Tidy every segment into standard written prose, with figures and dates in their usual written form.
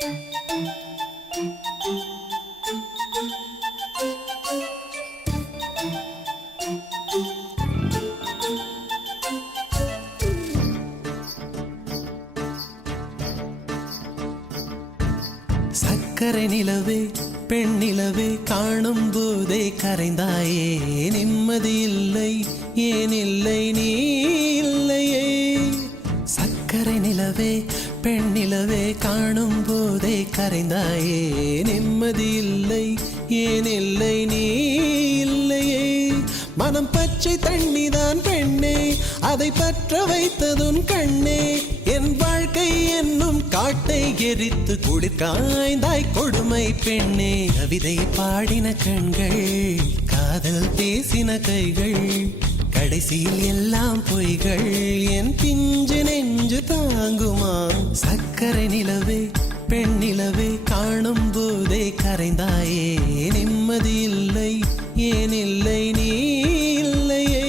சக்கரை நிலவே பெண் நிலவே காணும் போதே கரைந்தாயே நிம்மதி இல்லை ஏன் இல்லை நீ இல்லையே சக்கரை நிலவே பெண் நிலவே காணும் போதே கரைந்தாயே நிம்மதி இல்லை ஏன் இல்லை நீ இல்லையே மனம் பச்சை தண்ணிதான் பெண்ணே அதை பற்ற வைத்ததுன் கண்ணே என் வாழ்க்கை என்னும் காட்டை எரித்து குளிர்காய்ந்தாய் கொடுமை பெண்ணே கவிதை பாடின கண்கள் காதல் பேசின கைகள் கடைசியில் எல்லாம் பொய்கள் என் பிஞ்சு நெஞ்சு தாங்குமா சக்கரை நிலவே பெண் நிலவே காணும் போதே கரைந்தாயே நிம்மதி இல்லை ஏன் இல்லை நீ இல்லையே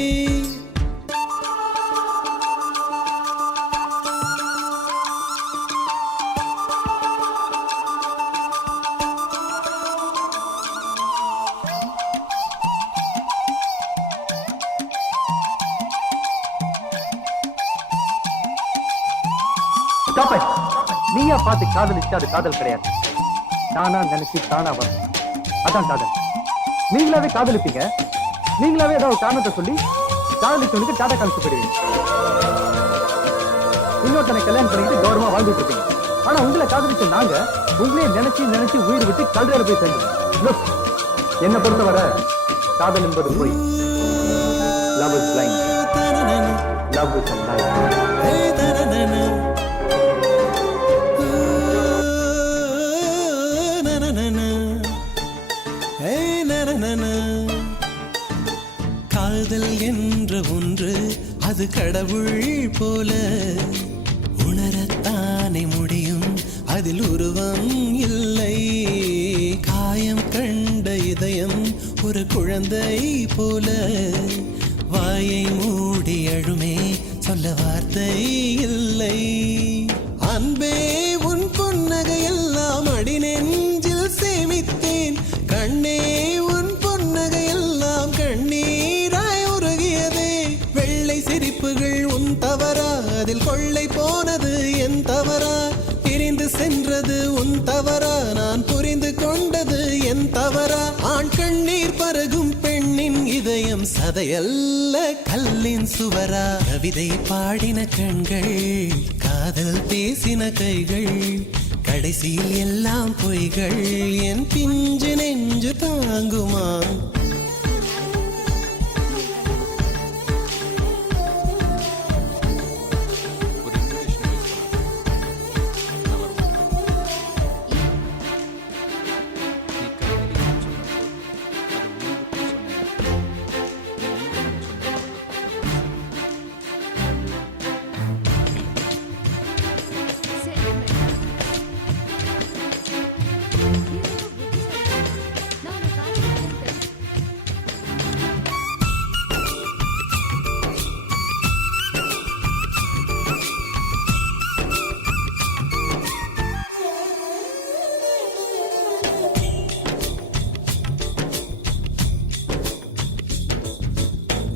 நீயா பார்த்து காதலிச்சு அது காதல் கிடையாது. நானா நினைச்சு தானா வரும், அதான் காதல். நீங்களாவே காதலிப்பீங்க, நீங்களாவே ஏதாவது காரணத்தை சொல்லி காதலிச்சவனுக்கு டாடா காமிச்சு போயிடுவீங்க. இன்னொருத்தனை கல்யாணம் பண்ணிட்டு கௌரவமா வாழ்ந்துட்டு இருப்பீங்க. ஆனா உங்களை காதலிச்ச நாங்க உங்களே நினைச்சு நினைச்சு உயிர் விட்டு கல்றையில போய் சேர்ந்து என்ன பொறுத்தவரை காதல் என்பது போய் love is blind, love is alive. காதல் என்ற ஒன்று அது கடவுள் போல உணரத்தானே முடியும், அதில் உருவம் இல்லை. காயம் கண்ட இதயம் ஒரு குழந்தை போல வாயை மூடி அழுமே, சொல்ல வார்த்தை இல்லை. அன்பே உன் புன்னகை எல்லாம் அடி நெஞ்சில் சேமித்தேன், கண்ணே உன் புன்னகை எல்லாம் கண்ணீராய் உருகியதே. வெள்ளை சிரிப்புகள் உன் தவறா, அதில் கொள்ளை போனது என் தவறா? பிரிந்து சென்றது உன் தவறா, நான் புரிந்து கொண்டது என் தவறா? ஆண் கண்ணீர் பருகும் பெண்ணின் இதயம் சதையல்ல கல்லின் சுவரா? கவிதை பாடின கண்கள் காதல் பேசின கைகள் கடைசியில் எல்லாம் பொய்கள் என் பிஞ்சு நெஞ்சு தாங்குமா?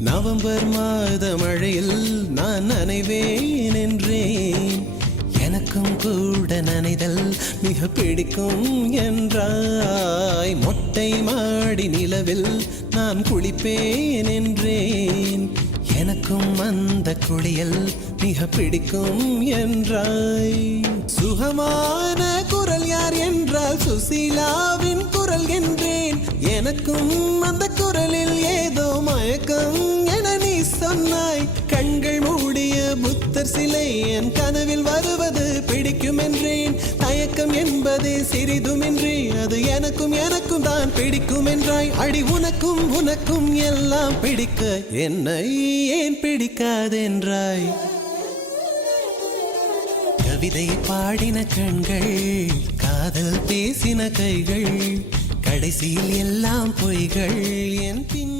நவம்பர் மாத மழையில் நான் நனைவேன் என்றேன், எனக்கும் கூட நனைதல் மிக பிடிக்கும் என்றாய். மொட்டை மாடி நிலவில் நான் குளிப்பேன் என்றேன், எனக்கும் அந்த குளியல் மிக பிடிக்கும் என்றாய். சுகமான குரல் யார் என்றால் சுசீலாவின் குரல் என்றேன், எனக்கும் அந்த குரலில் ஏதோ மயக்கம் என நீ சொன்னாய். கண்கள் மூடிய புத்தர் சிலை என் கனவில் வருவது பிடிக்கும் என்றேன், தயக்கம் என்பதே சிறிதுமின்றி அது எனக்கும் எனக்கும் தான் பிடிக்கும் என்றாய். அடி உனக்கும் உனக்கும் எல்லாம் பிடிக்க என்னை ஏன் பிடிக்காதென்றாய்? கவிதை பாடின கண்கள் காதல் பேசின கைகள் கடைசியில் எல்லாம் பொய்கள் என் பின்